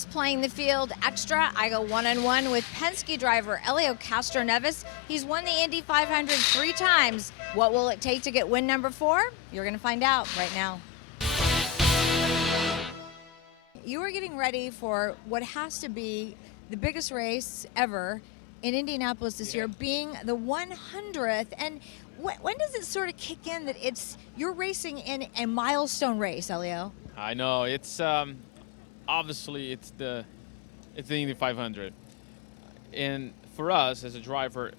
Indianapolis playing the field extra. I go one-on-one with Penske driver Helio Castroneves. He's won the Indy 500 3 times. What will it take to get win number 4? You're going to find out right now. You are getting ready for what has to be the biggest race ever in Indianapolis this year, being the 100th. And when does it sort of kick in that you're racing in a milestone race, Helio? I know it's obviously it's the Indy 500, and for us as a driver,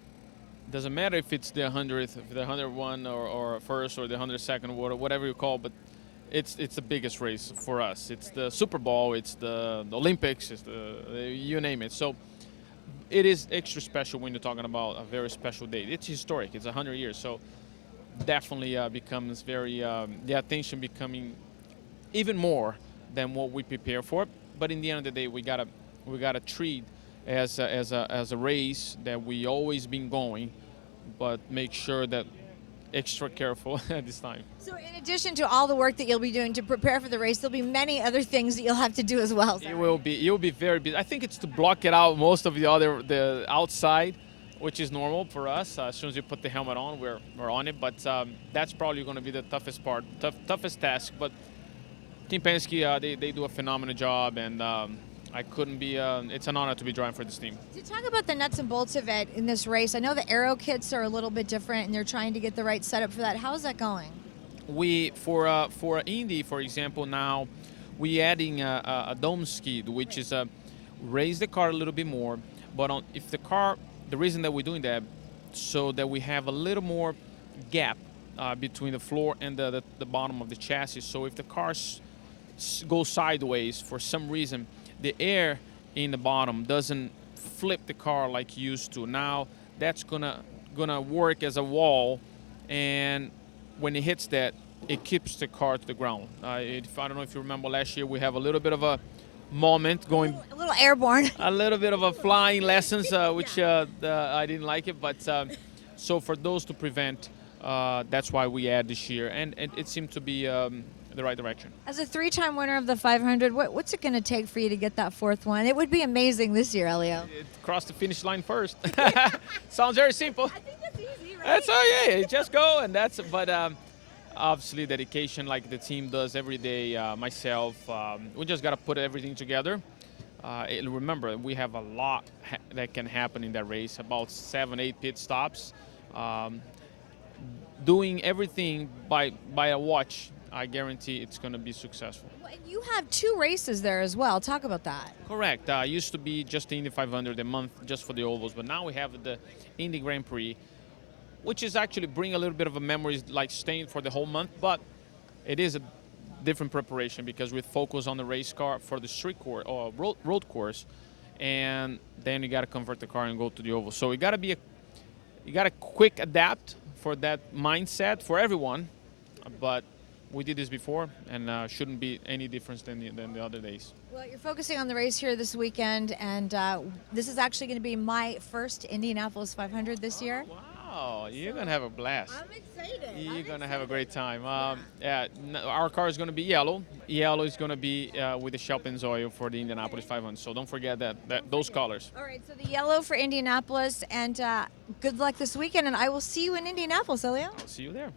doesn't matter if it's the 100th, the 101 or first or the 102nd, whatever you call, but it's the biggest race for us. It's the Super Bowl, it's the Olympics, it's you name it. So it is extra special when you're talking about a very special date. It's historic. It's 100 years, so definitely becomes very the attention becoming even more than what we prepare for. But in the end of the day, we gotta treat as a race that we always been going, but make sure that extra careful at this time. So in addition to all the work that you'll be doing to prepare for the race, there'll be many other things that you'll have to do as well. You'll be very busy. I think it's to block it out most of the outside, which is normal for us. As soon as you put the helmet on, we're on it. But that's probably going to be the toughest part, toughest task. But Team Penske, they do a phenomenal job, and I couldn't be. It's an honor to be driving for this team. To talk about the nuts and bolts of it in this race, I know the aero kits are a little bit different, and they're trying to get the right setup for that. How's that going? We for Indy, for example, now we adding a dome skid, which is raise the car a little bit more. But if the reason that we're doing that, so that we have a little more gap between the floor and the bottom of the chassis. So if the car goes sideways for some reason, the air in the bottom doesn't flip the car like it used to. Now that's gonna work as a wall, and when it hits that, it keeps the car to the ground. I don't know if you remember last year, we have a little bit of a moment going, a little airborne, a little bit of a flying lessons, which I didn't like it. But so for those to prevent, that's why we add this year, and it seemed to be the right direction. As a 3-time winner of the 500, what's it going to take for you to get that 4th one? It would be amazing this year, Helio. Cross the finish line first. Sounds very simple. I think that's easy, right? That's just go, and that's. But obviously, dedication like the team does every day. Myself, we just got to put everything together. Remember, we have a lot that can happen in that race. About 7-8 pit stops. Doing everything by a watch, I guarantee it's going to be successful. Well, and you have 2 races there as well. Talk about that. Correct. Used to be just the Indy 500 a month just for the ovals, but now we have the Indy Grand Prix, which is actually bring a little bit of a memories, like staying for the whole month, but it is a different preparation because we focus on the race car for the street course or road course, and then you got to convert the car and go to the oval. So you got to quick adapt for that mindset for everyone, but we did this before, and shouldn't be any difference than the other days. Well, you're focusing on the race here this weekend, and this is actually going to be my first Indianapolis 500 this year. Wow, you're going to have a blast. I'm excited. You're going to have a great time. Our car is going to be yellow. Yellow is going to be with the Shell Pennzoil for the Indianapolis 500, so don't forget those colors. All right, so the yellow for Indianapolis, and good luck this weekend, and I will see you in Indianapolis, Helio. I'll see you there.